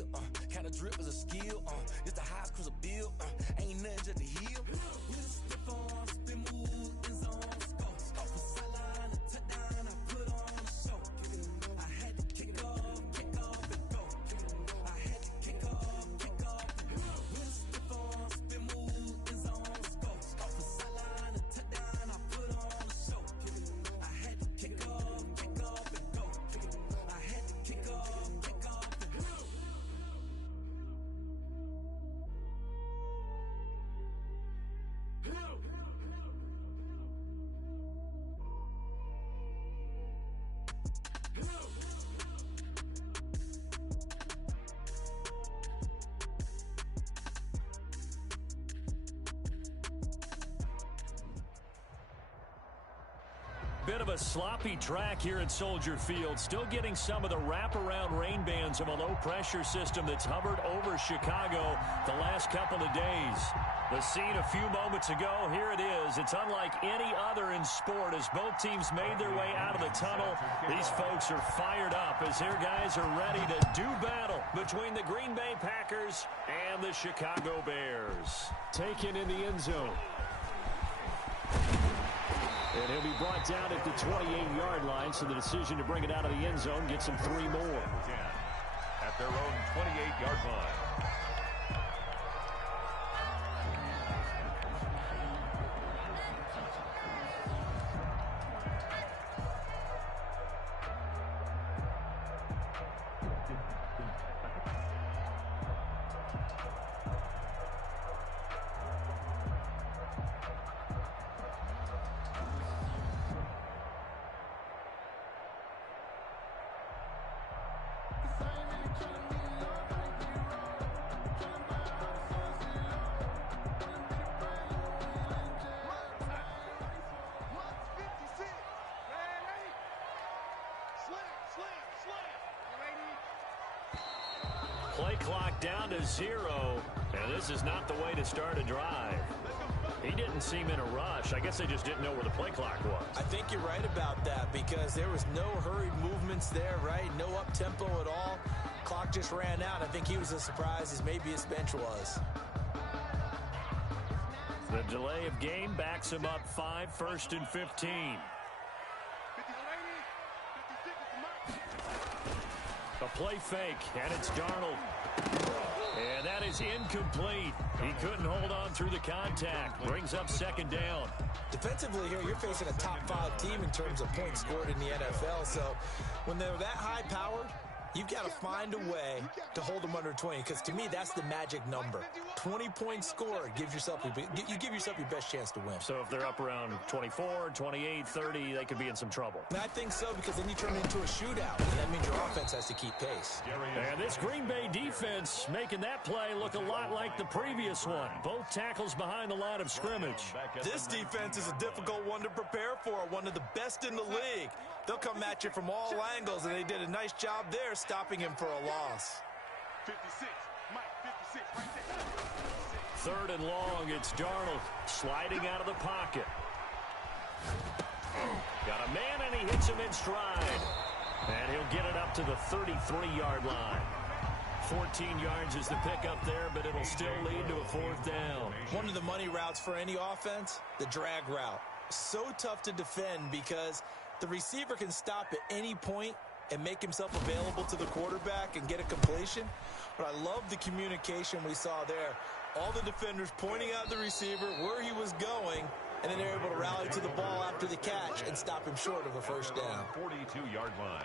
feel. Kinda drip is a skill. It's the highest cruiser bill. Ain't nothing just to heal. Step on, spin move, in zone, scope. Off the sideline, a touchdown, I put on a show. I had to kick off and go. I had to kick off and go. Step on, spin move, in zone, scope. Off the sideline, a touchdown, I put on a show. I had to kick off and go. I had to kick off and go. Bit of a sloppy track here at Soldier Field. Still getting some of the wraparound rain bands of a low-pressure system that's hovered over Chicago the last couple of days. The scene a few moments ago, here it is. It's unlike any other in sport as both teams made their way out of the tunnel. These folks are fired up as their guys are ready to do battle between the Green Bay Packers and the Chicago Bears. Taken in the end zone. And he'll be brought down at the 28-yard line, so the decision to bring it out of the end zone gets him 3 more. At their own 28-yard line. Play clock down to 0, and this is not the way to start a drive. He didn't seem in a rush. I guess they just didn't know where the play clock was. I think you're right about that because there was no hurried movements there, right? No up-tempo at all. Clock just ran out. I think he was as surprised as maybe his bench was. The delay of game backs him up 5, 1st and 15. A play fake, and it's Darnold. And that is incomplete. He couldn't hold on through the contact. Brings up 2nd down. Defensively here, you're facing a top-5 team in terms of points scored in the NFL. So when they're that high-powered, you've got to find a way to hold them under 20, because to me, that's the magic number. 20 points scored gives yourself you give yourself your best chance to win. So if they're up around 24, 28, 30, they could be in some trouble. And I think so, because then you turn it into a shootout, and that means your offense has to keep pace. And this Green Bay defense making that play look a lot like the previous one. Both tackles behind the line of scrimmage. This defense is a difficult one to prepare for, one of the best in the league. They'll come at you from all angles, and they did a nice job there stopping him for a loss. 56, Mike, 56, right there. 3rd and long, it's Darnold sliding out of the pocket. Got a man, and he hits him in stride. And he'll get it up to the 33-yard line. 14 yards is the pickup there, but it'll still lead to a 4th down. One of the money routes for any offense, the drag route. So tough to defend because the receiver can stop at any point and make himself available to the quarterback and get a completion. But I love the communication we saw there. All the defenders pointing out the receiver where he was going, and then they're able to rally to the ball after the catch and stop him short of a 1st down. 42-yard line.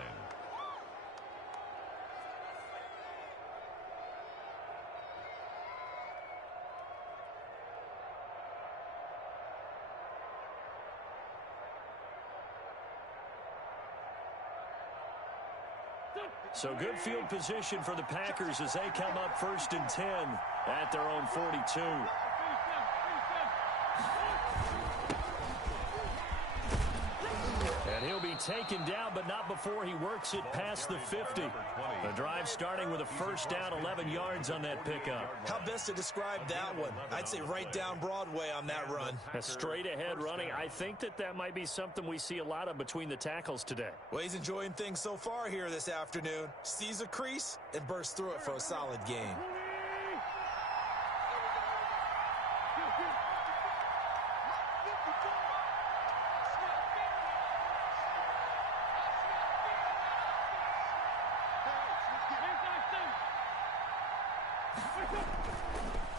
So good field position for the Packers as they come up 1st and 10 at their own 42. And he'll be taken down, but not before he works it past the 50. The drive starting with a first down, 11 yards on that pickup. How best to describe that one? I'd say right down Broadway on that run. A straight-ahead running. I think that might be something we see a lot of between the tackles today. Well, he's enjoying things so far here this afternoon. Sees a crease and bursts through it for a solid gain.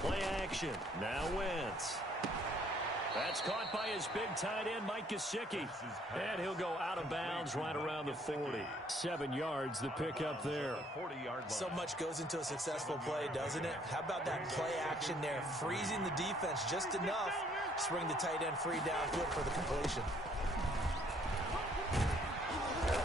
Play action. Now Wentz. That's caught by his big tight end, Mike Gesicki. And he'll go out of bounds right around the 40. 7 yards, the pickup there. So much goes into a successful play, doesn't it? How about that play action there? Freezing the defense just enough to bring the tight end free downfield for the completion.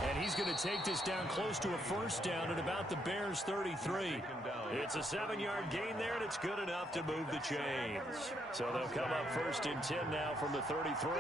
And he's going to take this down close to a first down at about the Bears' 33. It's a 7-yard gain there, and it's good enough to move the chains. So they'll come up first and 10 now from the 33.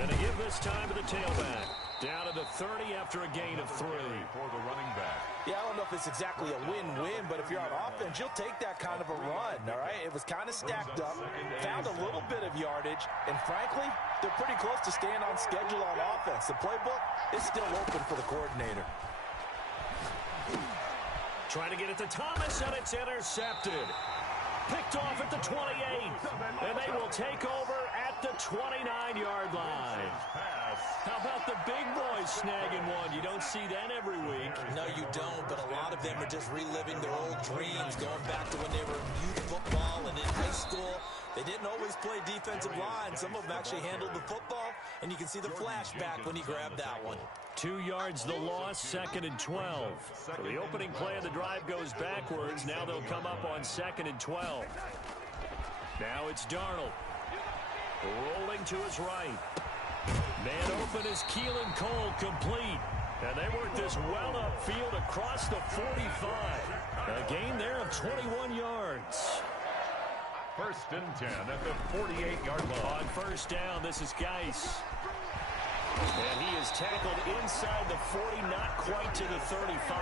And to give this time to the tailback. Down to the 30 after a gain of 3. For the running back. Yeah, I don't know if it's exactly a win-win, but if you're on offense, you'll take that kind of a run, all right? It was kind of stacked up, found a little bit of yardage, and frankly, they're pretty close to staying on schedule on offense. The playbook is still open for the coordinator. Trying to get it to Thomas, and it's intercepted. Picked off at the 28, and they will take over at the 29-yard line. How about the big boys snagging one? You don't see that every week. No, you don't, but a lot of them are just reliving their old dreams, going back to when they were in youth football and in high school. They didn't always play defensive line. Some of them actually handled the football, and you can see the flashback when he grabbed that one. 2 yards the loss, 2nd and 12. So the opening play of the drive goes backwards. Now they'll come up on 2nd and 12. Now it's Darnold. Rolling to his right. Man open is Keelan Cole, complete. And they work this well upfield across the 45. A gain there of 21 yards. First and 10 at the 48-yard line. On first down, this is Geis. And he is tackled inside the 40, not quite to the 35.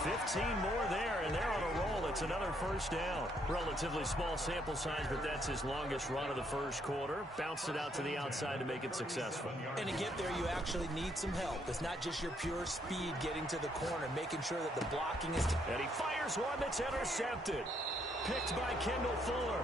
15 more there, and they're on a roll. It's another first down. Relatively small sample size, but that's his longest run of the first quarter. Bounced it out to the outside to make it successful. And to get there, you actually need some help. It's not just your pure speed getting to the corner, making sure that the blocking is... And he fires one that's intercepted. Picked by Kendall Fuller.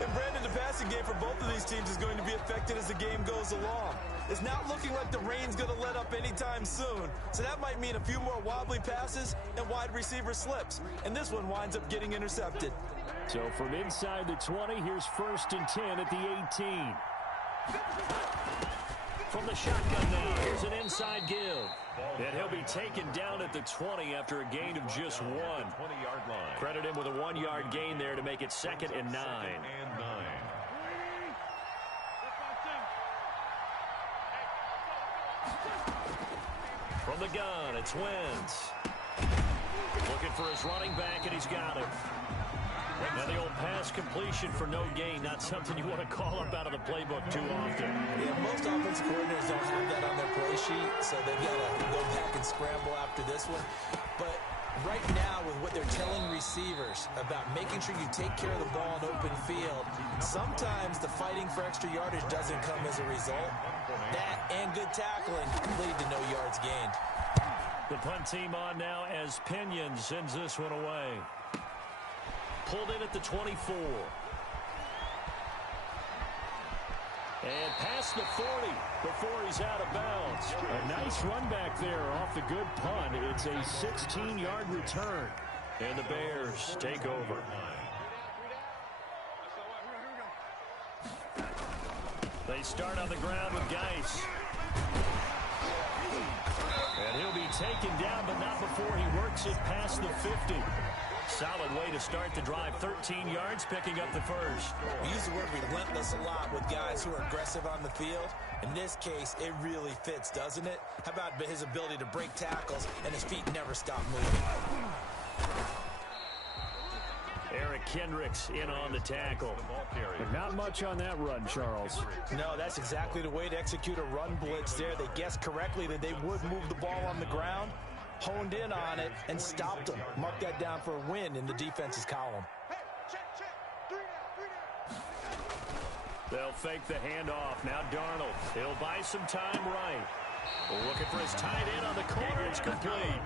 And Brandon, the passing game for both of these teams is going to be affected as the game goes along. It's not looking like the rain's going to let up anytime soon. So that might mean a few more wobbly passes and wide receiver slips. And this one winds up getting intercepted. So from inside the 20, here's first and 10 at the 18. From the shotgun now, here's an inside give. And he'll be taken down at the 20 after a gain of just 1. 20-yard line. Credit him with a 1-yard gain there to make it 2nd and 9. From the gun, it's Wentz. Looking for his running back, and he's got it. Now the old pass completion for no gain, not something you want to call up out of the playbook too often. Yeah, most offensive coordinators don't have that on their play sheet, so they've got to go back and scramble after this one. But right now, with what they're telling receivers about making sure you take care of the ball in open field, sometimes the fighting for extra yardage doesn't come as a result. That and good tackling lead to no yards gained. The punt team on now as Pinion sends this one away. Pulled in at the 24. And past the 40 before he's out of bounds. A nice run back there off the good punt. It's a 16-yard return. And the Bears take over. They start on the ground with Geis. And he'll be taken down, but not before he works it past the 50. Solid way to start the drive. 13 yards, picking up the first. We use the word relentless a lot with guys who are aggressive on the field. In this case, it really fits, doesn't it? How about his ability to break tackles and his feet never stop moving? Eric Kendricks in on the tackle. But not much on that run, Charles. No, that's exactly the way to execute a run blitz there. They guessed correctly that they would move the ball on the ground, honed in on it, and stopped them. Mark that down for a win in the defense's column. They'll fake the handoff. Now Darnold. He'll buy some time right. Looking for his tight end on the corner. It's complete.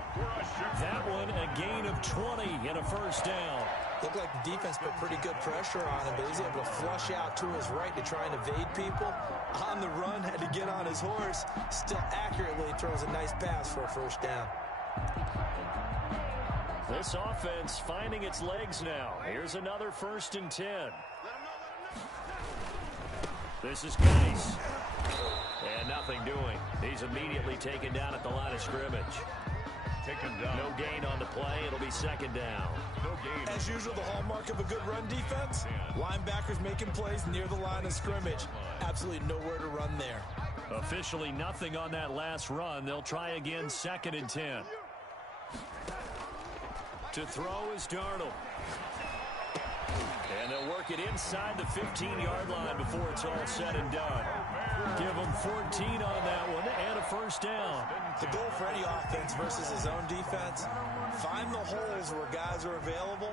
That one a gain of 20 and a first down. Looked like the defense put pretty good pressure on him, but he's able to flush out to his right to try and evade people. On the run, had to get on his horse. Still accurately throws a nice pass for a first down. This offense finding its legs now. Here's another 1st and 10. This is Geis. And nothing doing. He's immediately taken down at the line of scrimmage. Taken down. No gain on the play. It'll be 2nd down. No gain. As usual, the hallmark of a good run defense, linebackers making plays near the line of scrimmage. Absolutely nowhere to run there. Officially nothing on that last run. They'll try again, 2nd and 10. To throw is Darnold. And they'll work it inside the 15-yard line before it's all said and done. Give them 14 on that one and a first down. The goal for any offense versus his own defense, find the holes where guys are available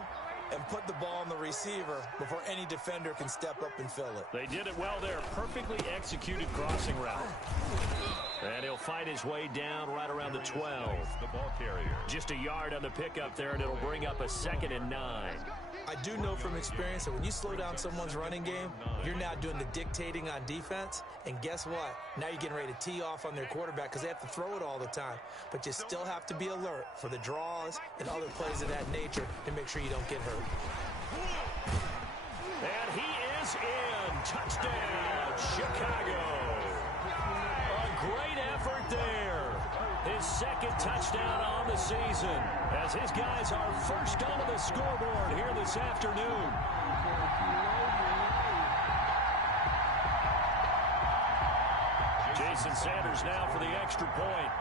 and put the ball on the receiver before any defender can step up and fill it. They did it well there. Perfectly executed crossing route. And he'll fight his way down right around the 12. The ball carrier. Just a yard on the pickup there, and it'll bring up a 2nd and 9. I do know from experience that when you slow down someone's running game, you're now doing the dictating on defense. And guess what? Now you're getting ready to tee off on their quarterback because they have to throw it all the time. But you still have to be alert for the draws and other plays of that nature to make sure you don't get hurt. And he is in. Touchdown, Chicago. A great effort there. His 2nd touchdown on the season as his guys are first onto the scoreboard here this afternoon. Jason Sanders now for the extra point.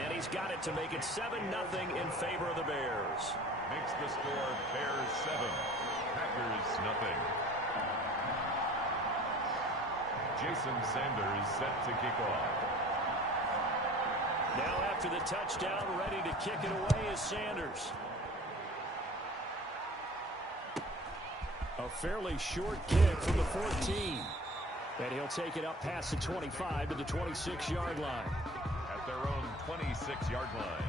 And he's got it to make it 7-0 in favor of the Bears. Makes the score Bears 7, Packers nothing. Jason Sanders set to kick off. Now after the touchdown, ready to kick it away is Sanders. A fairly short kick from the 14. And he'll take it up past the 25 to the 26-yard line. At their own 26-yard line.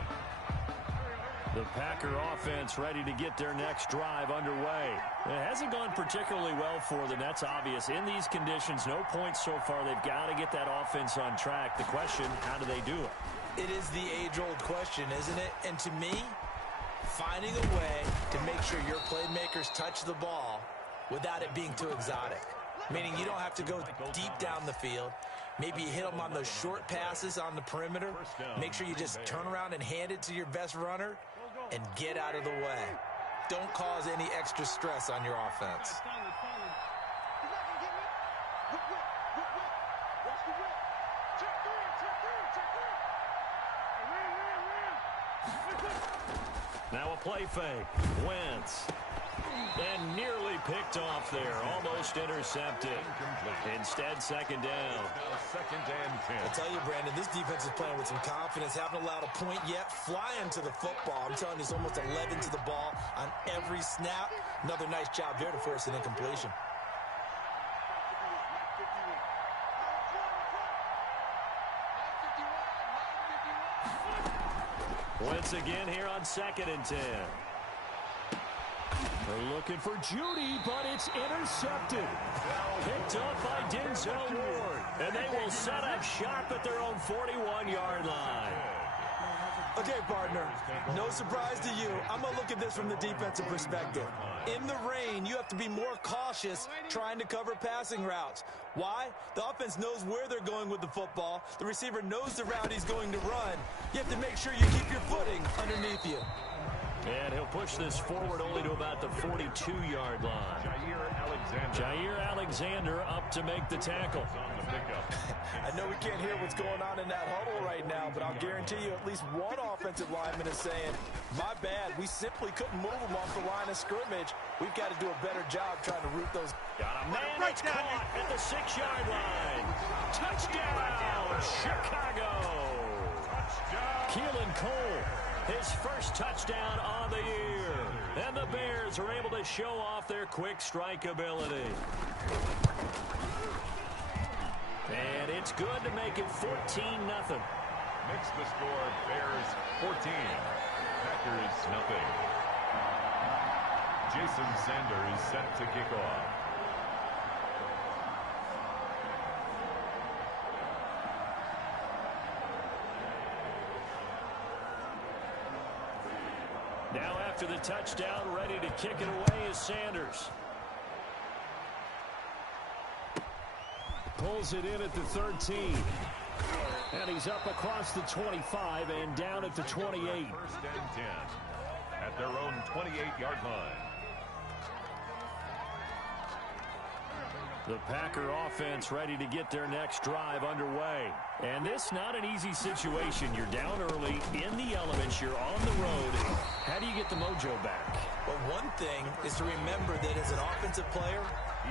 The Packer offense ready to get their next drive underway. It hasn't gone particularly well for them. That's obvious. In these conditions, no points so far. They've got to get that offense on track. The question, how do they do it? It is the age-old question, isn't it? And to me, finding a way to make sure your playmakers touch the ball without it being too exotic. Meaning you don't have to go deep down the field. Maybe you hit them on those short passes on the perimeter. Make sure you just turn around and hand it to your best runner and get out of the way. Don't cause any extra stress on your offense. Now a play fake. Wentz. And nearly picked off there. Almost intercepted. Instead, 2nd down. 2nd and 10. I tell you, Brandon, this defense is playing with some confidence. Haven't allowed a point yet. Flying to the football. I'm telling you, it's almost 11 to the ball on every snap. Another nice job there to force an incompletion. Once again here on 2nd and 10. They're looking for Judy, but it's intercepted. Picked up by Denzel Ward. And they will set up shop at their own 41-yard line. Okay, partner, no surprise to you. I'm going to look at this from the defensive perspective. In the rain, you have to be more cautious trying to cover passing routes. Why? The offense knows where they're going with the football. The receiver knows the route he's going to run. You have to make sure you keep your footing underneath you. And he'll push this forward only to about the 42-yard line. Jair Alexander up to make the tackle. I know we can't hear what's going on in that huddle right now, but I'll guarantee you at least one offensive lineman is saying, my bad, we simply couldn't move them off the line of scrimmage. We've got to do a better job trying to root those. Got a man that's caught at the 6-yard line. Touchdown, Chicago. Keelan Cole, his first touchdown on the year. And the Bears are able to show off their quick strike ability. And it's good to make it 14-0. Makes the score Bears 14, Packers nothing. Jason Sanders set to kick off. Now after the touchdown, ready to kick it away is Sanders. Pulls it in at the 13. And he's up across the 25 and down at the 28. First and 10 at their own 28-yard line. The Packer offense ready to get their next drive underway. And this not an easy situation. You're down early, in the elements, you're on the road. How do you get the mojo back? Well, one thing is to remember that as an offensive player,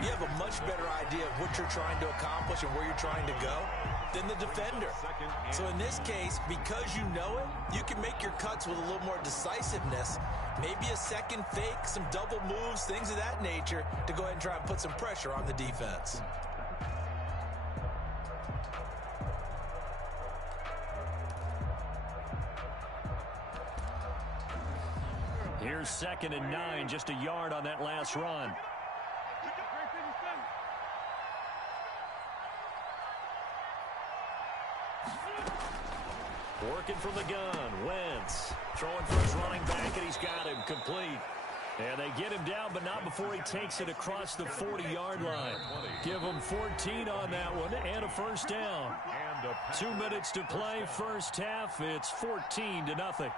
you have a much better idea of what you're trying to accomplish and where you're trying to go than the defender. So in this case, because you know it, you can make your cuts with a little more decisiveness. Maybe a second fake, some double moves, things of that nature to go ahead and try and put some pressure on the defense. Here's 2nd and 9, just a yard on that last run. Working from the gun, Wentz throwing for his running back, and he's got him complete. And they get him down, but not before he takes it across the 40-yard line. Give him 14 on that one and a first down. 2 minutes to play, first half. It's 14-0.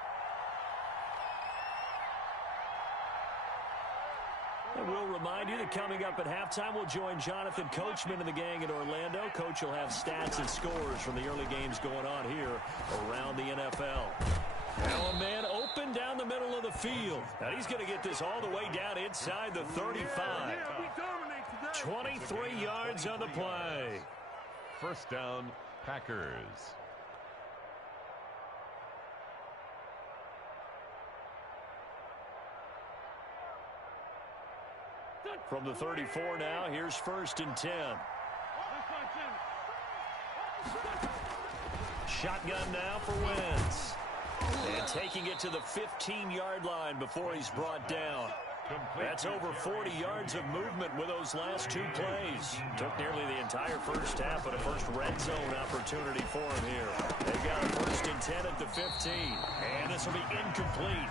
And we'll remind you that coming up at halftime, we'll join Jonathan Coachman and the gang in Orlando. Coach will have stats and scores from the early games going on here around the NFL. Now a man open down the middle of the field. Now he's going to get this all the way down inside the 35. 23 yards on the play. First down, Packers. From the 34 now, here's 1st and 10. Shotgun now for Wentz. And taking it to the 15-yard line before he's brought down. That's over 40 yards of movement with those last 2 plays. Took nearly the entire first half, but a first red zone opportunity for him here. They've got a 1st and 10 at the 15. And this will be incomplete.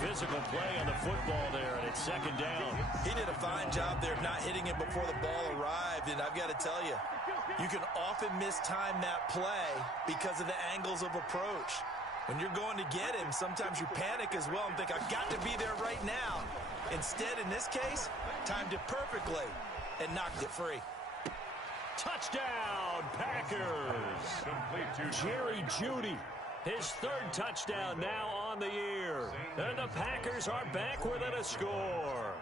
Physical play on the football there, and it's 2nd down. He did a fine job there of not hitting it before the ball arrived, and I've got to tell you, you can often mistime that play because of the angles of approach. When you're going to get him, sometimes you panic as well and think, I've got to be there right now. Instead, in this case, timed it perfectly and knocked it free. Touchdown, Packers. Jerry Jeudy, his 3rd touchdown now on the year. And the Packers are back within a score.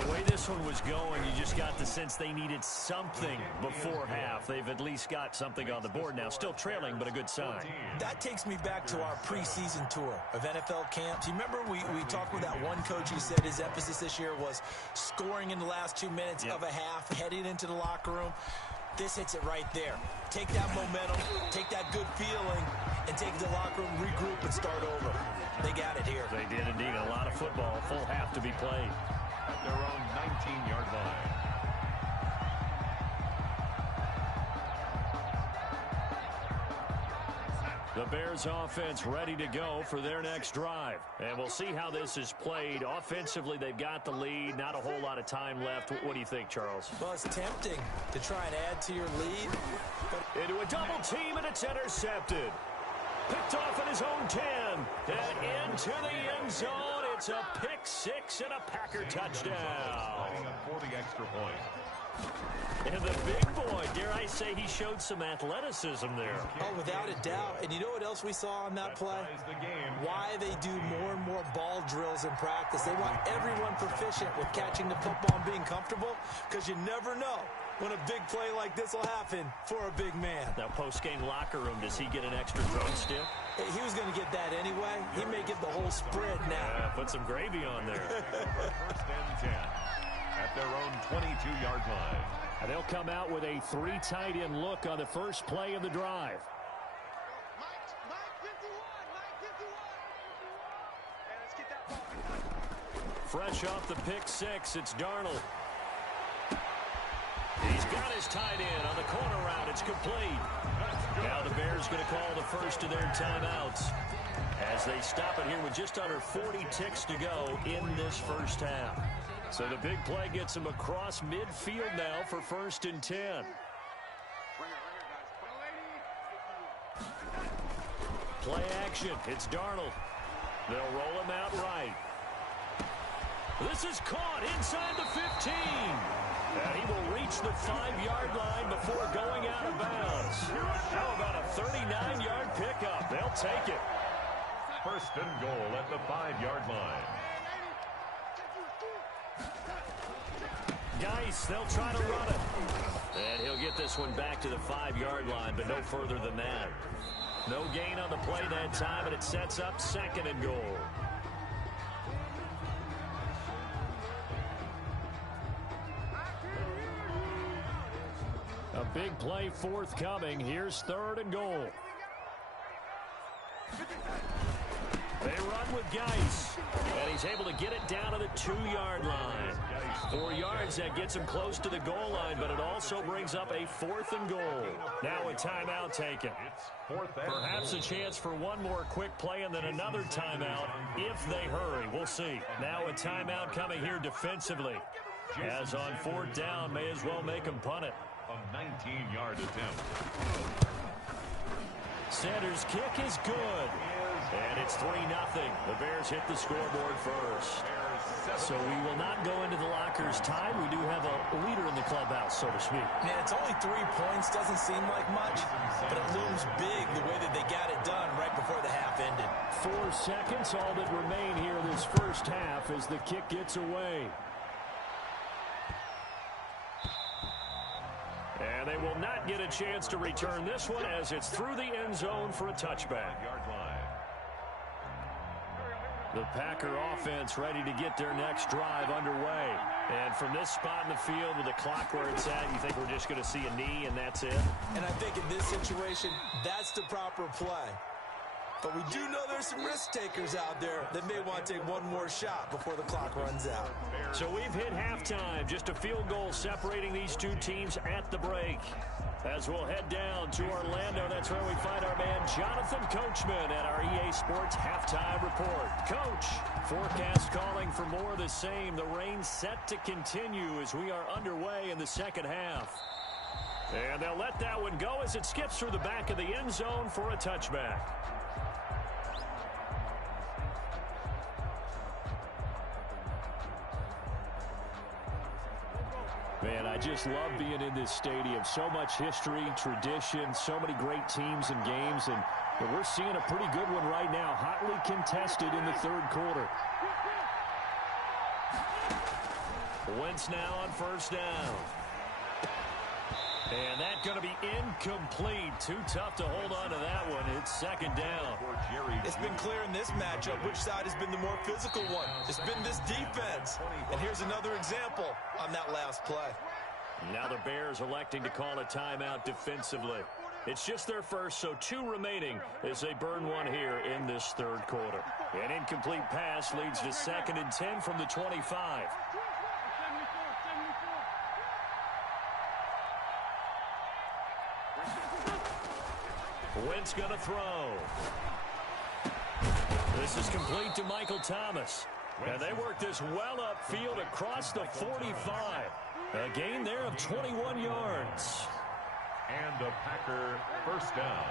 The way this one was going, you just got the sense they needed something before half. They've at least got something on the board now. Still trailing, but a good sign. That takes me back to our preseason tour of NFL camps. You remember we talked with that one coach who said his emphasis this year was scoring in the last 2 minutes of a half, heading into the locker room. This hits it right there. Take that momentum, take that good feeling, and take the locker room, regroup, and start over. They got it here. They did indeed. A lot of football, full half to be played. At their own 19-yard line. The Bears offense ready to go for their next drive. And we'll see how this is played. Offensively, they've got the lead. Not a whole lot of time left. What do you think, Charles? Well, it's tempting to try and add to your lead. Into a double team, and it's intercepted. Picked off in his own 10. And into the end zone. It's a pick six and a Packer touchdown. Lining up for the extra point. And the big boy, dare I say, he showed some athleticism there. Oh, without a doubt. And you know what else we saw on that play? Why they do more and more ball drills in practice. They want everyone proficient with catching the football and being comfortable, because you never know when a big play like this will happen for a big man. Now, post-game locker room, does he get an extra drone stick? He was going to get that anyway. He may get the whole spread now. Put some gravy on there. First and 10 at their own 22-yard line. And they'll come out with a 3 tight end look on the first play of the drive. Fresh off the pick six, it's Darnold. He's got his tight end on the corner route. It's complete. Now the Bears going to call the first of their timeouts as they stop it here with just under 40 ticks to go in this first half. So the big play gets him across midfield now for first and 10. Play action. It's Darnold. They'll roll him out right. This is caught inside the 15. And he will reach the 5-yard line before going out of bounds. How about a 39-yard pickup? They'll take it. First and goal at the 5-yard line. Geis, they'll try to run it. And he'll get this one back to the 5-yard line, but no further than that. No gain on the play that time, and it sets up second and goal. A big play forthcoming. Here's third and goal. They run with Geis, and he's able to get it down to the 2-yard line. 4 yards, that gets him close to the goal line, but it also brings up a fourth and goal. Now a timeout taken. Perhaps a chance for one more quick play and then another timeout if they hurry. We'll see. Now a timeout coming here defensively. As on fourth down, may as well make him punt it. A 19-yard attempt. Sanders' kick is good. And it's 3-0. The Bears hit the scoreboard first. So we will not go into the lockers time. We do have a leader in the clubhouse, so to speak. Man, it's only 3 points. Doesn't seem like much, but it looms big the way that they got it done right before the half ended. 4 seconds, all that remain here this first half as the kick gets away. And they will not get a chance to return this one as it's through the end zone for a touchback. The Packer offense ready to get their next drive underway. And from this spot in the field with the clock where it's at, you think we're just going to see a knee and that's it? And I think in this situation, that's the proper play. But we do know there's some risk takers out there that may want to take one more shot before the clock runs out. So we've hit halftime. Just a field goal separating these two teams at the break. As we'll head down to Orlando, that's where we find our man Jonathan Coachman at our EA Sports Halftime Report. Coach, forecast calling for more of the same. The rain set to continue as we are underway in the second half. And they'll let that one go as it skips through the back of the end zone for a touchback. Man, I just love being in this stadium. So much history, tradition, so many great teams and games, and we're seeing a pretty good one right now, hotly contested in the third quarter. Wentz now on first down. And that's going to be incomplete. Too tough to hold on to that one. It's second down. It's been clear in this matchup which side has been the more physical one. It's been this defense. And here's another example on that last play. Now the Bears electing to call a timeout defensively. It's just their first, so 2 remaining as they burn one here in this third quarter. An incomplete pass leads to second and 10 from the 25. Wentz gonna throw. This is complete to Michael Thomas. And they work this well upfield across the 45. A gain there of 21 yards. And a Packer first down.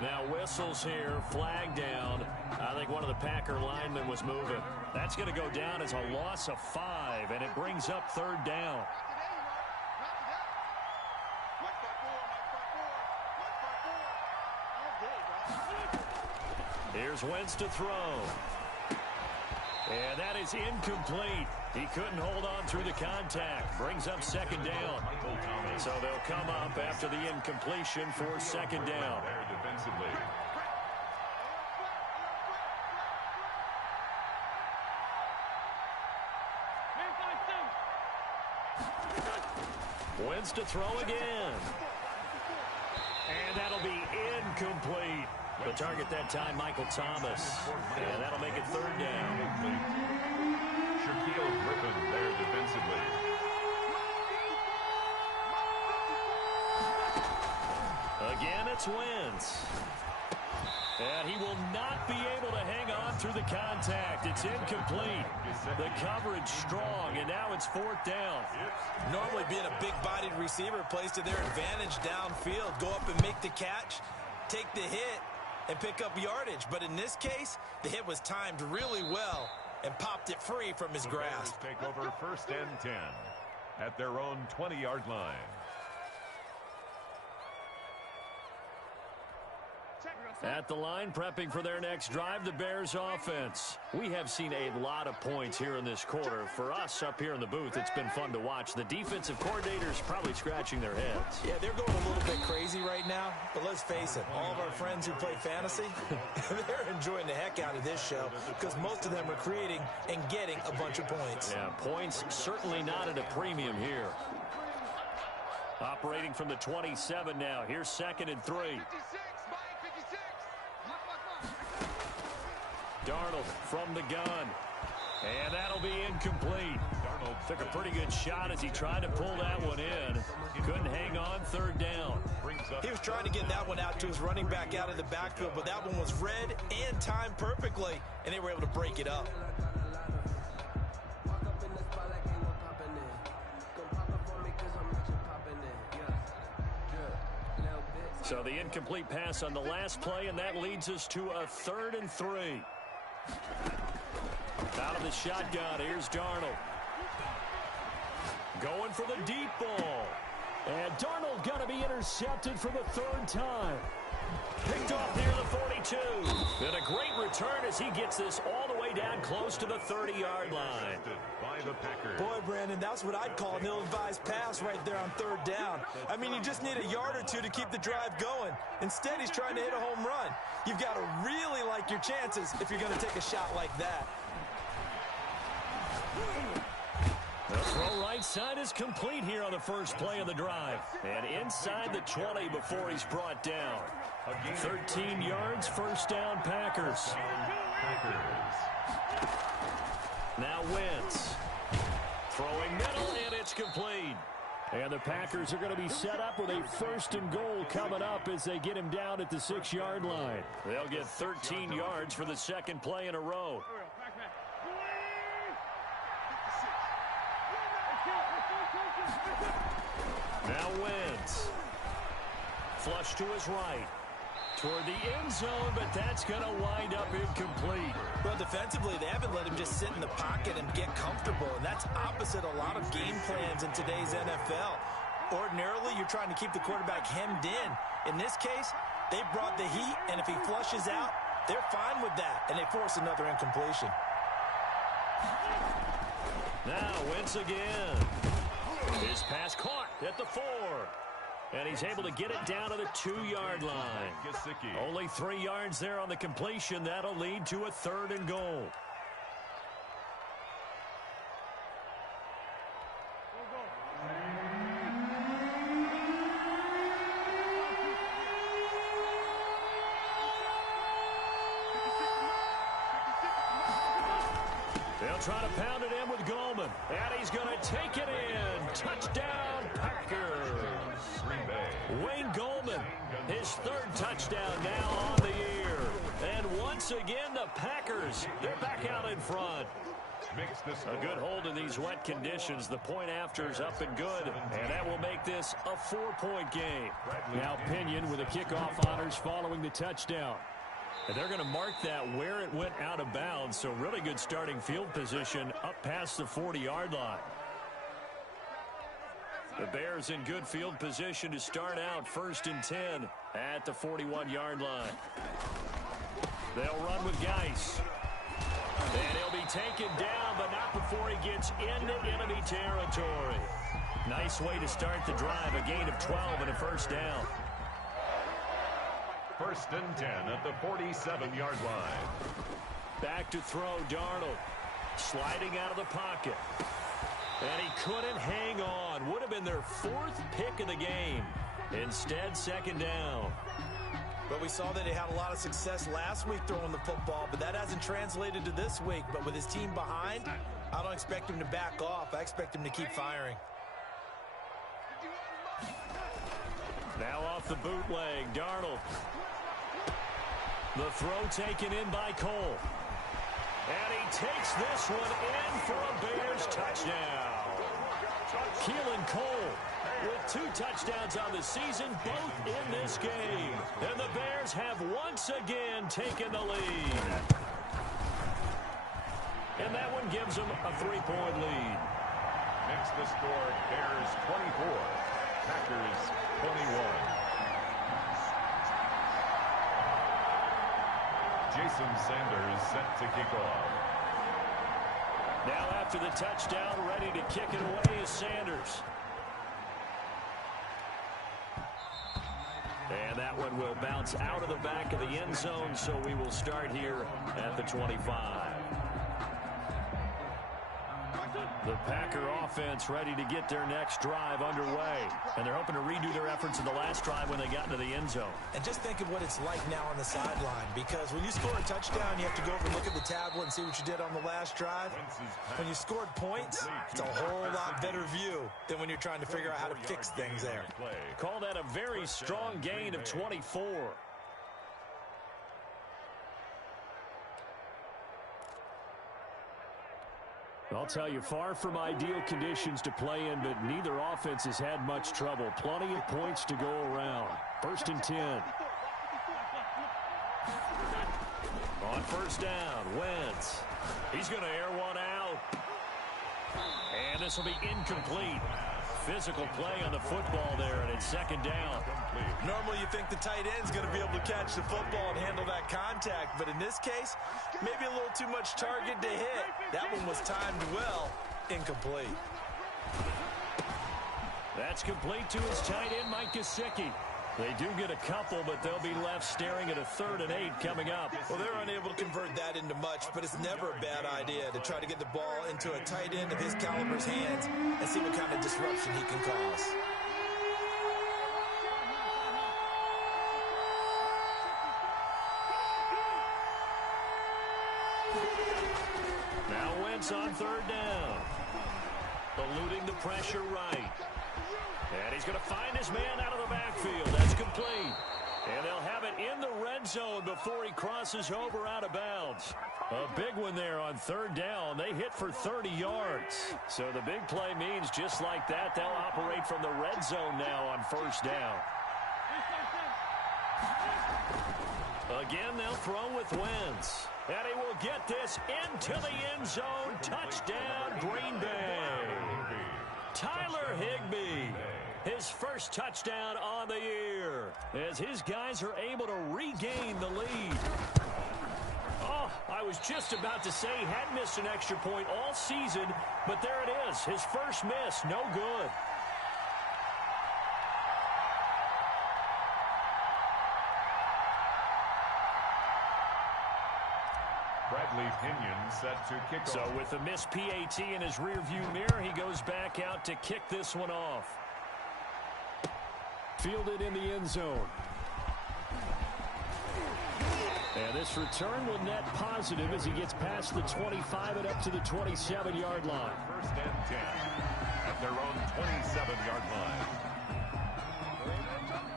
Now whistles here, flag down. I think one of the Packer linemen was moving. That's going to go down as a loss of 5, and it brings up 3rd down. Here's Wentz to throw. And that is incomplete. He couldn't hold on through the contact. Brings up 2nd down. So they'll come up after the incompletion for 2nd down. Defensively. Wentz to throw again. And that'll be incomplete. The target that time, Michael Thomas. And that'll make it 3rd down. Shaquille Griffin there defensively. Again, it's Wentz. And he will not be able to hang on through the contact. It's incomplete. The coverage strong, and now it's 4th down. Normally being a big-bodied receiver plays to their advantage downfield. Go up and make the catch, take the hit, and pick up yardage. But in this case, the hit was timed really well and popped it free from his grasp. Take over 1st and 10 at their own 20-yard line. At the line, prepping for their next drive, the Bears offense. We have seen a lot of points here in this quarter. For us up here in the booth, it's been fun to watch. The defensive coordinators probably scratching their heads. Yeah, they're going a little bit crazy right now. But let's face it, all of our friends who play fantasy, they're enjoying the heck out of this show because most of them are creating and getting a bunch of points. Yeah, points certainly not at a premium here. Operating from the 27 now. Here's 2nd and 3. Darnold from the gun. And that'll be incomplete. Darnold took a pretty good shot as he tried to pull that one in. Couldn't hang on, 3rd down. He was trying to get that one out to his running back out of the backfield, but that one was read and timed perfectly, and they were able to break it up. So the incomplete pass on the last play, and that leads us to a 3rd and 3. Out of the shotgun, here's Darnold. Going for the deep ball. And Darnold going to be intercepted for the 3rd time. Picked off near the 42. And a great return as he gets this all the way down close to the 30-yard line. By the Packers. Boy, Brandon, that's what I'd call an ill-advised pass right there on 3rd down. I mean, you just need a yard or two to keep the drive going. Instead, he's trying to hit a home run. You've got to really like your chances if you're going to take a shot like that. The throw right side is complete here on the first play of the drive. And inside the 20 before he's brought down. 13 yards, 1st down, Packers. Now Wentz. Throwing middle, and it's complete. And the Packers are going to be set up with a 1st and goal coming up as they get him down at the 6-yard line. They'll get 13 yards for the 2nd play in a row. Now Wentz. Flush to his right. Toward the end zone, but that's going to wind up incomplete. Well, defensively, they haven't let him just sit in the pocket and get comfortable, and that's opposite a lot of game plans in today's NFL. Ordinarily, you're trying to keep the quarterback hemmed in. In this case, they brought the heat, and if he flushes out, they're fine with that, and they force another incompletion. Now, Wentz again. His pass caught at the 4. And he's able to get it down to the 2-yard line. Only 3 yards there on the completion. That'll lead to a 3rd and goal. They'll try to pound it in with Goldman. And he's going to take it in. Touchdown, Packers. Wayne Goldman, his 3rd touchdown now on the year. And once again, the Packers, they're back out in front. A good hold in these wet conditions. The point after is up and good, and that will make this a 4-point game. Now Pinion with a kickoff honors following the touchdown. And they're going to mark that where it went out of bounds, so really good starting field position up past the 40-yard line. The Bears in good field position to start out 1st and 10 at the 41-yard line. They'll run with Geis. And he'll be taken down, but not before he gets into enemy territory. Nice way to start the drive, a gain of 12 and a first down. 1st and 10 at the 47-yard line. Back to throw, Darnold. Sliding out of the pocket. And he couldn't hang on. Would have been their 4th pick of the game. Instead, 2nd down. But we saw that he had a lot of success last week throwing the football, but that hasn't translated to this week. But with his team behind, I don't expect him to back off. I expect him to keep firing. Now off the bootleg, Darnold. The throw taken in by Cole. And he takes this one in for a Bears touchdown. Keelan Cole with 2 touchdowns on the season, both in this game. And the Bears have once again taken the lead. And that one gives them a 3-point lead. Makes the score Bears 24, Packers 21. Jason Sanders set to kick off. Now after the touchdown, ready to kick it away is Sanders. And that one will bounce out of the back of the end zone, so we will start here at the 25. The Packer offense ready to get their next drive underway. And they're hoping to redo their efforts in the last drive when they got into the end zone. And just think of what it's like now on the sideline, because when you score a touchdown, you have to go over and look at the tablet and see what you did on the last drive. When you scored points, it's a whole lot better view than when you're trying to figure out how to fix things there. Call that a very strong gain of 24. I'll tell you, far from ideal conditions to play in, but neither offense has had much trouble. Plenty of points to go around. 1st and 10. On 1st down, Wentz. He's going to air one out. And this will be incomplete. Physical play on the football there, and it's 2nd down. Normally you think the tight end's going to be able to catch the football and handle that contact, but in this case, maybe a little too much target to hit. That one was timed well. Incomplete. That's complete to his tight end, Mike Gesicki. They do get a couple, but they'll be left staring at a 3rd and 8 coming up. Well, they're unable to convert that into much, but it's never a bad idea to try to get the ball into a tight end of his caliber's hands and see what kind of disruption he can cause. Now Wentz on 3rd down. Eluding the pressure right. And he's going to find his man out of the backfield. That's complete. And they'll have it in the red zone before he crosses over out of bounds. A big one there on 3rd down. They hit for 30 yards. So the big play means just like that, they'll operate from the red zone now on 1st down. Again, they'll throw with Wentz. And he will get this into the end zone. Touchdown, Green Bay. Tyler Higbee. His 1st touchdown on the year as his guys are able to regain the lead. Oh, I was just about to say he had missed an extra point all season, but there it is. His 1st miss, no good. Bradley Pinion set to kick off. So with the missed PAT in his rearview mirror, he goes back out to kick this one off. Fielded in the end zone. And this return will net positive as he gets past the 25 and up to the 27-yard line. 1st and 10 at their own 27-yard line.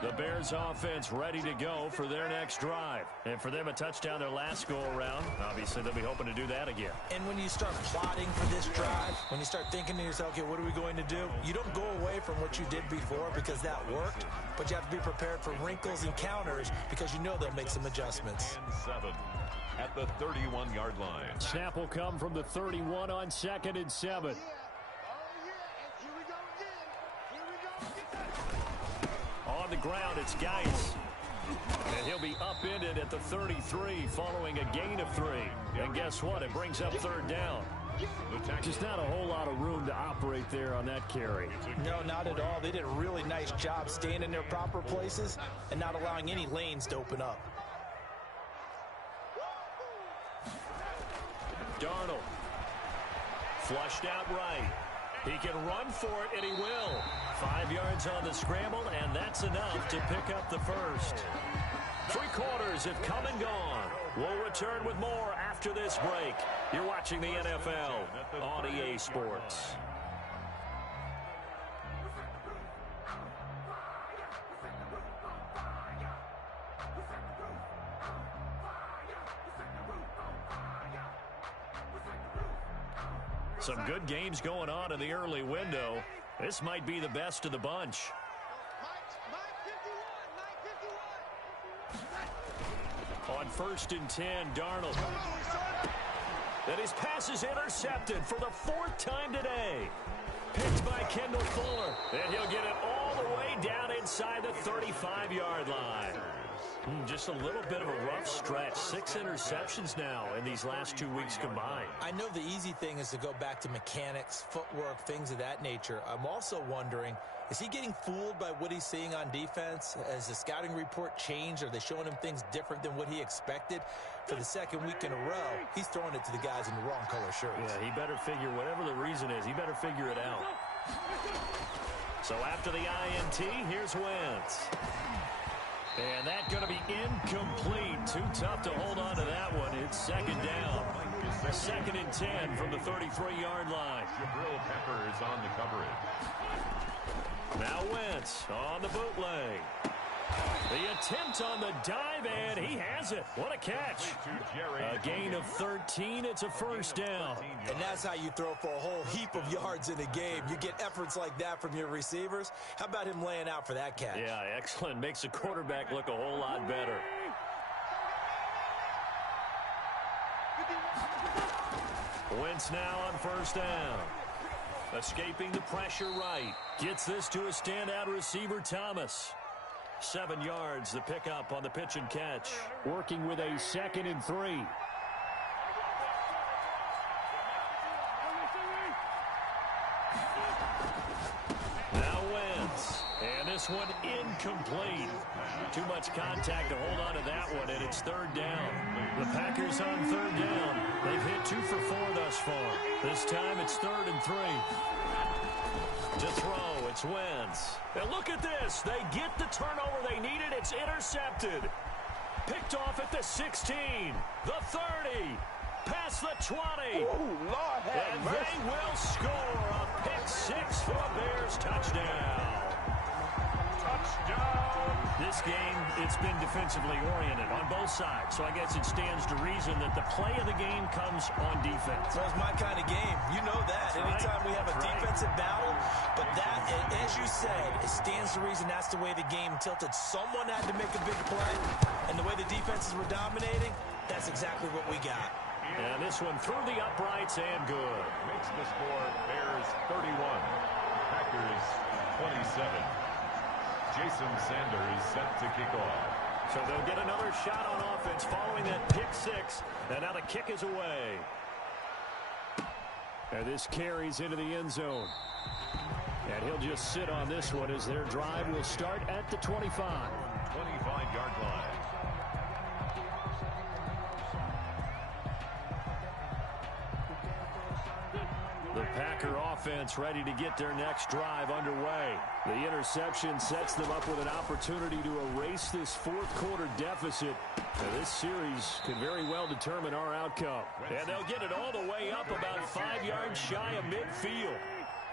The The Bears offense ready to go for their next drive. And for them, a touchdown their last go-around. Obviously, they'll be hoping to do that again. And when you start plotting for this drive, when you start thinking to yourself, okay, what are we going to do? You don't go away from what you did before because that worked, but you have to be prepared for wrinkles and counters because you know they'll make some adjustments. And 7 at the 31-yard line. Snap will come from the 31 on 2nd and 7. On the ground, it's Geis. And he'll be upended at the 33 following a gain of 3. And guess what? It brings up 3rd down. Just not a whole lot of room to operate there on that carry. No, not at all. They did a really nice job staying in their proper places and not allowing any lanes to open up. Darnold. Flushed out right. He can run for it, and he will. 5 yards on the scramble, and that's enough to pick up the first. 3 quarters have come and gone. We'll return with more after this break. You're watching the NFL on EA Sports. Some good games going on in the early window. This might be the best of the bunch. On 1st and 10, Darnold. And his pass is intercepted for the 4th time today. Picked by Kendall Fuller. And he'll get it all the way down inside the 35-yard line. Just a little bit of a rough stretch. 6 interceptions now in these last 2 weeks combined. I know the easy thing is to go back to mechanics, footwork, things of that nature. I'm also wondering, is he getting fooled by what he's seeing on defense? Has the scouting report changed? Are they showing him things different than what he expected? For the 2nd week in a row, he's throwing it to the guys in the wrong color shirts. Yeah, he better figure, whatever the reason is, he better figure it out. So after the INT, here's Wentz. And that's going to be incomplete. Too tough to hold on to that one. It's 2nd down. 2nd and 10 from the 33-yard line. Jabril Peppers on the coverage. Now Wentz on the bootleg. The attempt on the dive, and he has it. What a catch. A gain of 13. It's a 1st down. And that's how you throw for a whole heap of yards in a game. You get efforts like that from your receivers. How about him laying out for that catch? Yeah, excellent. Makes the quarterback look a whole lot better. Wentz now on 1st down. Escaping the pressure right. Gets this to a standout receiver, Thomas. 7 yards, the pickup on the pitch and catch. Working with a 2nd and 3. Now Wentz. And this one incomplete. Too much contact to hold on to that one, and it's 3rd down. The Packers on 3rd down. They've hit 2 for 4 thus far. This time it's 3rd and 3. To throw, it's Wentz. And look at this. They get the turnover they needed. It's intercepted. Picked off at the 16, the 30, past the 20. And they will score a pick 6 for a Bears touchdown. This game, it's been defensively oriented on both sides, so I guess it stands to reason that the play of the game comes on defense. Well, it's my kind of game. You know that. Anytime we have a defensive battle, but that, as you said, it stands to reason that's the way the game tilted. Someone had to make a big play, and the way the defenses were dominating, that's exactly what we got. And this one through the uprights and good. Makes the score Bears 31, Packers 27. Jason Sanders set to kick off. So they'll get another shot on offense following that pick 6. And now the kick is away. And this carries into the end zone. And he'll just sit on this one as their drive will start at the 25. 25-yard line. The Packer offense ready to get their next drive underway. The interception sets them up with an opportunity to erase this 4th quarter deficit. And this series could very well determine our outcome. And they'll get it all the way up about 5 yards shy of midfield.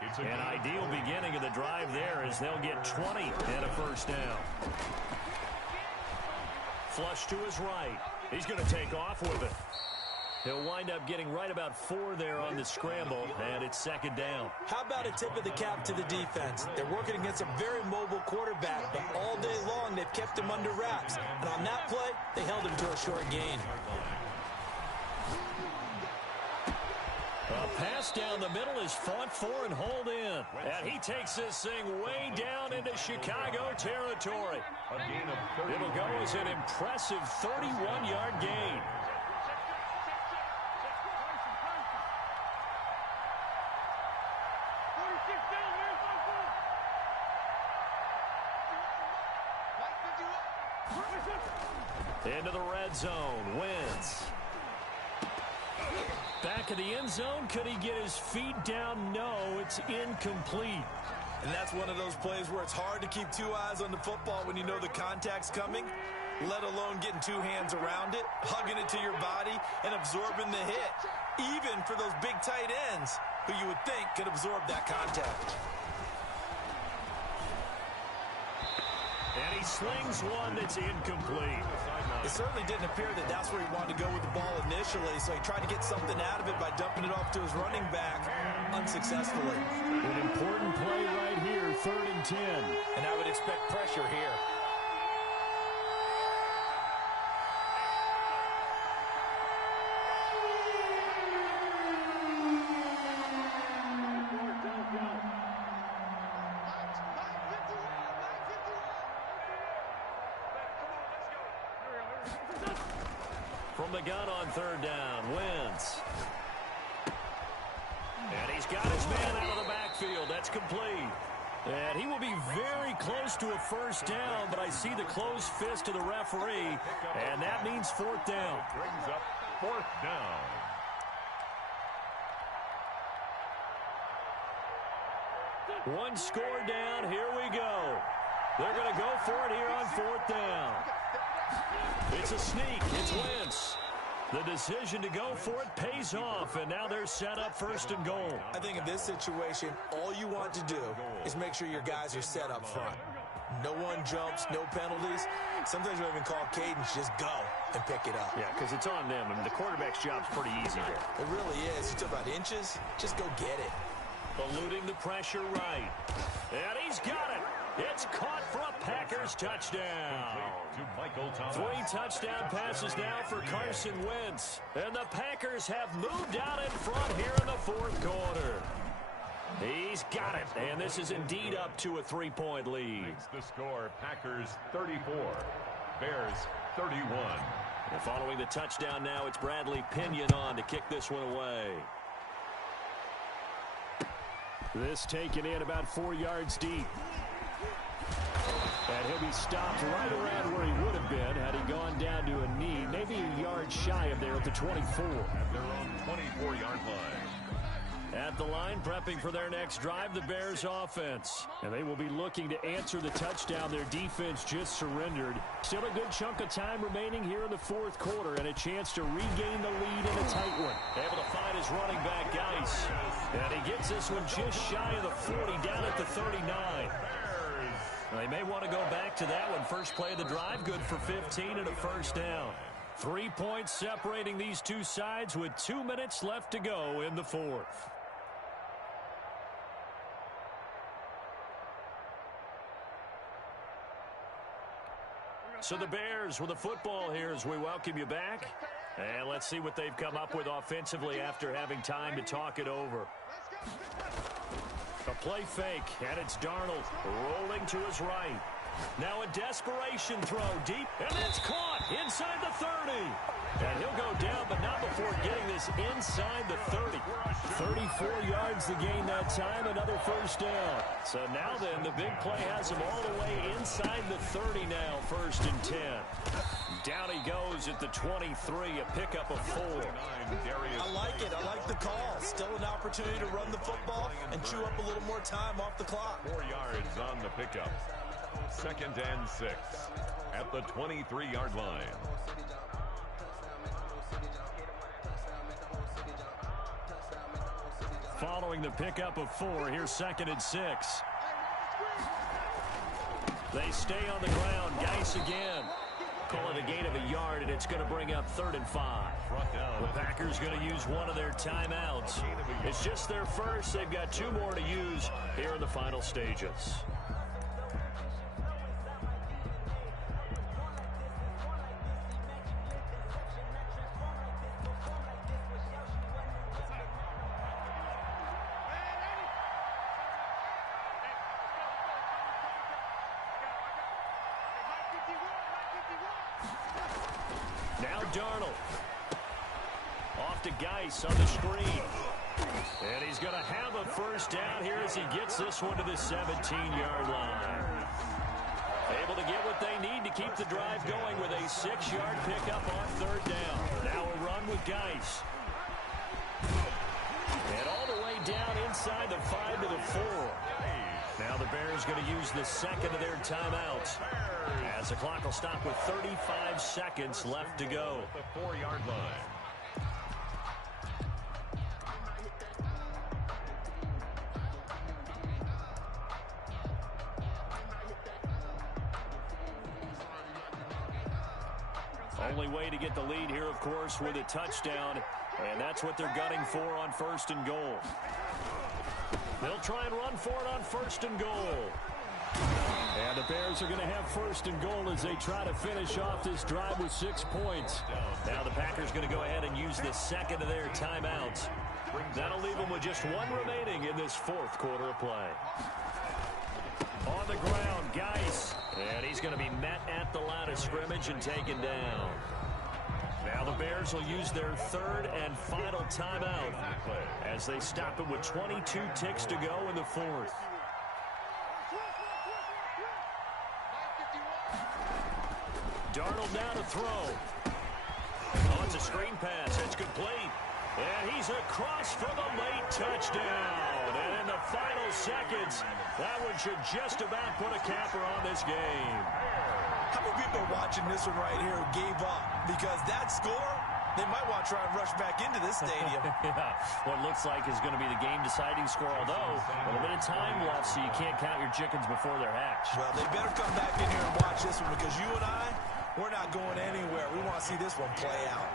An ideal beginning of the drive there as they'll get 20 and a first down. Flush to his right. He's going to take off with it. He'll wind up getting right about 4 there on the scramble, and it's second down. How about a tip of the cap to the defense? They're working against a very mobile quarterback, but all day long they've kept him under wraps. And on that play, they held him to a short gain. A pass down the middle is fought for and hauled in. And he takes this thing way down into Chicago territory. It'll go as an impressive 31-yard gain. Into the red zone. Wentz. Back of the end zone. Could he get his feet down? No, it's incomplete. And that's one of those plays where it's hard to keep 2 eyes on the football when you know the contact's coming, let alone getting 2 hands around it, hugging it to your body, and absorbing the hit. Even for those big tight ends who you would think could absorb that contact. And he slings one that's incomplete. It certainly didn't appear that that's where he wanted to go with the ball initially, so he tried to get something out of it by dumping it off to his running back unsuccessfully. An important play right here, 3rd and 10. And I would expect pressure here. From the gun on 3rd down, Wentz. And he's got his man out of the backfield. That's complete. And he will be very close to a first down, but I see the closed fist of the referee, and that means 4th down. Brings up 4th down. One score down. Here we go. They're going to go for it here on 4th down. It's a sneak. It's Wentz. The decision to go for it pays off, and now they're set up 1st and goal. I think in this situation, all you want to do is make sure your guys are set up front. No one jumps, no penalties. Sometimes we even call cadence, just go and pick it up. Yeah, because it's on them, and the quarterback's job's pretty easy there. It really is. You talk about inches, just go get it. Eluding the pressure right. And he's got it. It's caught for a Packers touchdown. 3 touchdown passes now for Carson Wentz. And the Packers have moved out in front here in the 4th quarter. He's got it. And this is indeed up to a 3-point lead. Makes the score Packers 34, Bears 31. And following the touchdown now, it's Bradley Pinion on to kick this one away. This taken in about 4 yards deep. And he'll be stopped right around where he would have been had he gone down to a knee, maybe a yard shy of there at the 24. At their own 24-yard line. At the line, prepping for their next drive, the Bears offense. And they will be looking to answer the touchdown their defense just surrendered. Still a good chunk of time remaining here in the 4th quarter and a chance to regain the lead in a tight one. Able to find his running back, Geis. And he gets this one just shy of the 40, down at the 39. They may want to go back to that one. First play of the drive, good for 15 and a first down. 3 points separating these two sides with 2 minutes left to go in the 4th. So the Bears with the football here as we welcome you back. And let's see what they've come up with offensively after having time to talk it over. A play fake, and it's Darnold rolling to his right. Now a desperation throw deep, and it's caught inside the 30. And he'll go down, but not before getting this inside the 30. 34 yards to gain that time, another first down. So now then, the big play has him all the way inside the 30 now, 1st and 10. Down he goes at the 23, a pickup of 4. I like it. I like the call. Still an opportunity to run the football and chew up a little more time off the clock. 4 yards on the pickup. 2nd and 6 at the 23-yard line. following the pickup of 4. Here's 2nd and 6. They stay on the ground. Geis again. Call it a gain of a yard, and it's going to bring up 3rd and 5. The Packers going to use one of their timeouts. It's just their first. They've got 2 more to use here in the final stages. Now Darnold. Off to Geis on the screen. And he's going to have a first down here as he gets this one to the 17-yard line. Able to get what they need to keep the drive going with a 6-yard pickup on 3rd down. Now a run with Geis. And all the way down inside the 5 to the 4. Now the Bears going to use the 2nd of their timeouts, as the clock will stop with 35 seconds left to go. The 4-yard line. Only way to get the lead here, of course, with a touchdown, and that's what they're gunning for on 1st and goal. They'll try and run for it on 1st and goal. And the Bears are going to have 1st and goal as they try to finish off this drive with 6 points. Now the Packers going to go ahead and use the 2nd of their timeouts. That'll leave them with just 1 remaining in this 4th quarter of play. On the ground, Geis. And he's going to be met at the line of scrimmage and taken down. Now the Bears will use their 3rd and final timeout as they stop it with 22 ticks to go in the 4th. Darnold now to throw. Oh, it's a screen pass. It's complete. And he's across for the late touchdown. And in the final seconds, that one should just about put a capper on this game. How many people are watching this one right here who gave up? Because that score, they might want to try and rush back into this stadium. Yeah, what looks like is going to be the game-deciding score, although a little bit of time left, so you can't count your chickens before they're hatched. Well, they better come back in here and watch this one, because you and I, we're not going anywhere. We want to see this one play out.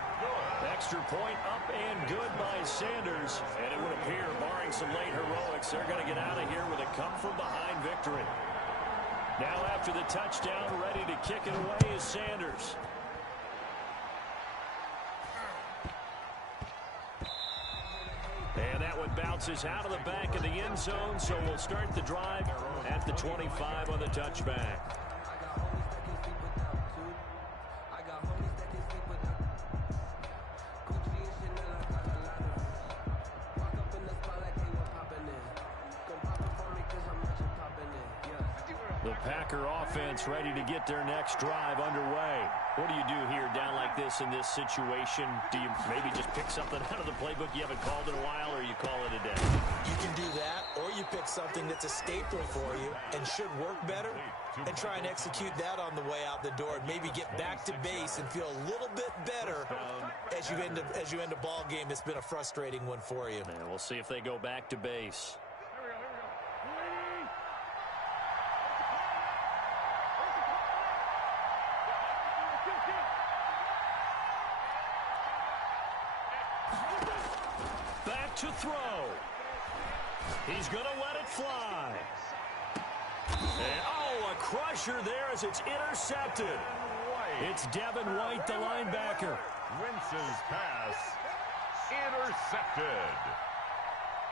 Extra point up and good by Sanders. And it would appear, barring some late heroics, they're going to get out of here with a come-from-behind victory. Now after the touchdown, ready to kick it away is Sanders. And that one bounces out of the back of the end zone, so we'll start the drive at the 25 on the touchback. The Packer offense ready to get their next drive underway. What do you do here down like this in this situation? Do you maybe just pick something out of the playbook you haven't called in a while, or you call it a day? You can do that, or you pick something that's a staple for you and should work better and try and execute that on the way out the door and maybe get back to base and feel a little bit better as you end a ball game that's been a frustrating one for you. And we'll see if they go back to base. Back to throw. He's going to let it fly. And, oh, a crusher there as it's intercepted. It's Devin White, the linebacker. Wentz's pass intercepted.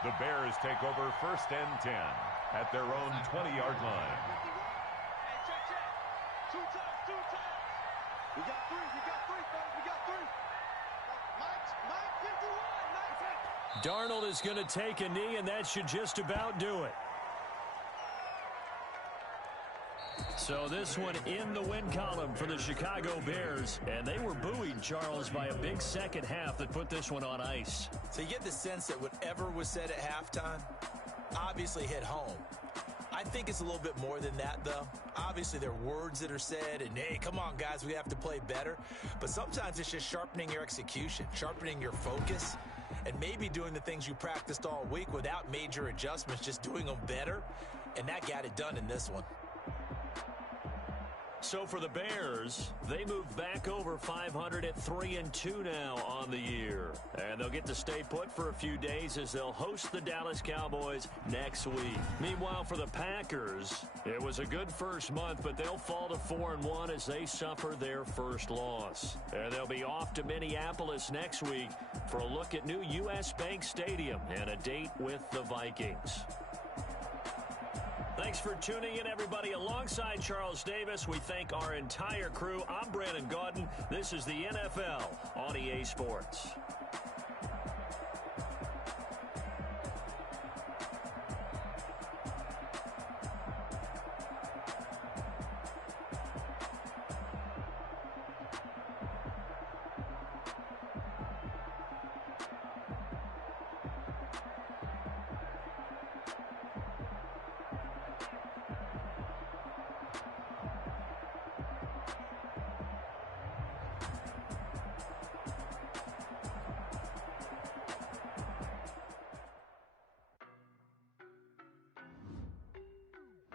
The Bears take over 1st and 10 at their own 20-yard line. Two times. We got three, fellas. We got three. Mike 51, Mike. Darnold is going to take a knee, and that should just about do it. So this one in the win column for the Chicago Bears, and they were buoyed, Charles, by a big second half that put this one on ice. So you get the sense that whatever was said at halftime obviously hit home. I think it's a little bit more than that, though. Obviously, there are words that are said, and, hey, come on, guys, we have to play better. But sometimes it's just sharpening your execution, sharpening your focus, and maybe doing the things you practiced all week without major adjustments, just doing them better, and that got it done in this one. So for the Bears, they move back over 500 at 3-2 now on the year. And they'll get to stay put for a few days as they'll host the Dallas Cowboys next week. Meanwhile, for the Packers, it was a good first month, but they'll fall to 4-1 as they suffer their first loss. And they'll be off to Minneapolis next week for a look at new U.S. Bank Stadium and a date with the Vikings. Thanks for tuning in, everybody. Alongside Charles Davis, we thank our entire crew. I'm Brandon Gaudin. This is the NFL on EA Sports.